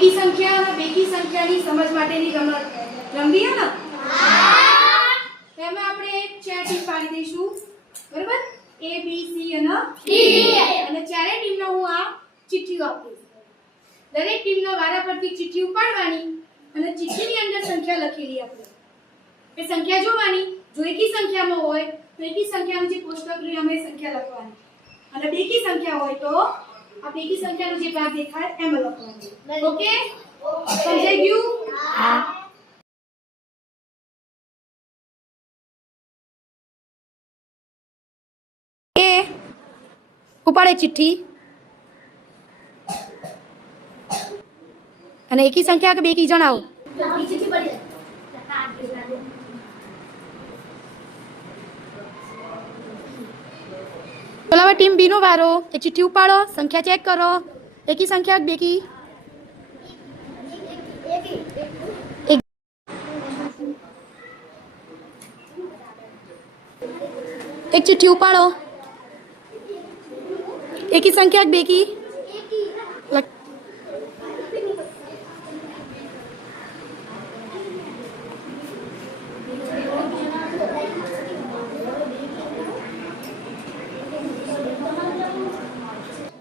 એકી સંખ્યા અને બેકી સંખ્યાની સમજ માટેની રમત. રમવી હે ને? એમાં આપણે એક ચાર ટીમ પાડી દઈશું. બરાબર? એ બી સી અને અને ચારે ટીમનો હું આ ચિઠ્ઠીઓ આપીશ દરેક ટીમનો વારા પરથી ચિઠ્ઠી ઉપાડવાની અને ચિઠ્ઠીની અંદર સંખ્યા લખેલી આપણે. એ સંખ્યા જોવાની. જો એકી સંખ્યામાં હોય તો એકી સંખ્યાનું જે કોષ્ટક રહ્યું અમે સંખ્યા લખવાની. અને બેકી સંખ્યા હોય તો આ બેકી સંખ્યાનો જે ભાગ દેખાય એમાં લખવાનું ઓકે સમજાઈ ગયું એ ઉપાડે ચિઠ્ઠી અને એકી સંખ્યા કે બેકી જણાવો ટીમ બીનો વારો. એ ચિઠ્ઠી ઉપાડો, સંખ્યા ચેક કરો. એકી સંખ્યા બેકી? એક એક ચિઠ્ઠી ઉપાડો. એકી સંખ્યા બેકી?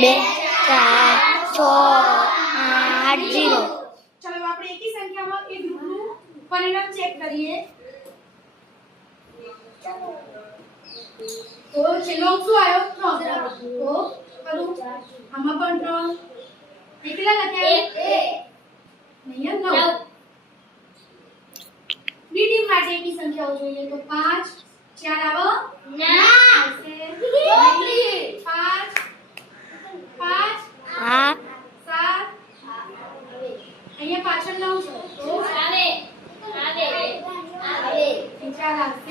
બે ચાર છ આઠ જીરો ચલો આપણે એકી સંખ્યામાં એ ગ્રુપનું પરિણામ ચેક કરીએ તો છેલ્લો અંક શું આવ્યો ત્રણ તો કરું આમાં પણ ત્રણ એ કેટલા લખ્યા અહીંયા નવ બી ટીમ માટે એકી સંખ્યાઓ જોઈએ તો પાંચ ચાર આવો આવશે. ચાર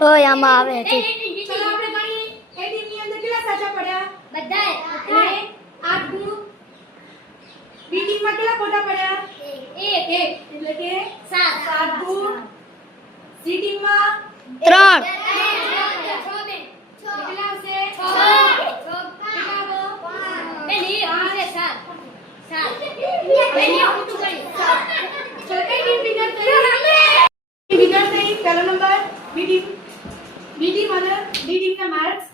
ઓય આમાં આવે છે ચલો આપણે ગણીએ એ ટીમની અંદર કેટલા સાચા પડ્યા એટલે આઠ ગુણ બી ટીમમાં કેટલા ખોટા પડ્યા એક એટલે કે સાત ગુણ સી ટીમમાં ત્રણ ये हाँ रे सर सर मैंने फ़ोटो करी छोटे की फिगर करी फिगर करी पहला number B team B team वाला बी टीम का मार्क्स